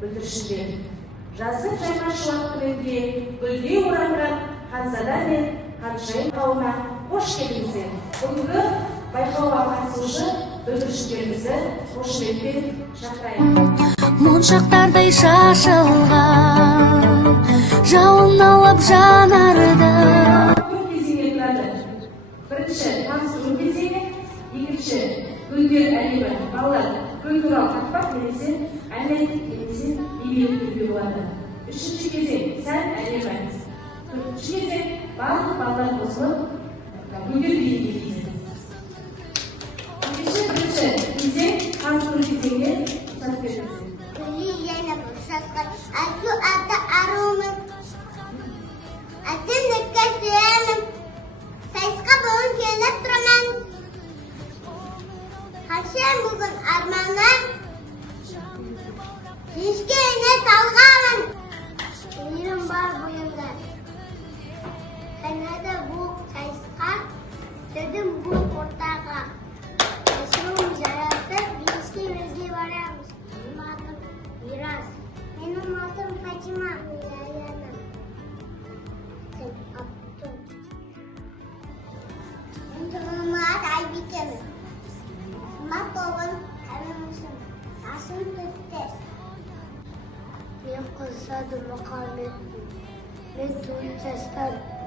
бүлдіршіндер. Жазық жайма шуақ күнінде гүлдей оранған Ханзада мен Ханшайым қауымына қош келдіңіздер. Бүгінгі байқауға қатысушы бүлдіршіндерімізді қошеметпен шақырайық. Моншақтардай шашылған жауын алып жанарды. Кезеңге тұрады. Бірінші таныстыру кезеңі, екінші гүлдер әлемі. Балалар гүл туралы тақпақ немесе әңгіме немесе ебелік деуге болады. Үшінші кезең сән әлемі. Төртінші кезең барлық балалар қосылып гүлдер бейнелейді. Бірінші кезең таныстыру кезеңіне сәт беріңіз. Aku ada aroma. Ada nekat jalan. Saya sekarang jalan teman. Hasil bukan armangan. Rizki ini talgalan. Ilim bar boyundan. Kanada bu sayıska. Dedim bu portakal. Esrum zaratı rizki varmış. Limatım biraz. Benim adım Fatima. Sen Abdul. Benim adım Aybike. Mat oğlum evimizin. Asım Türk'tes. Ben kısadım makamet. Ben Türk sesler.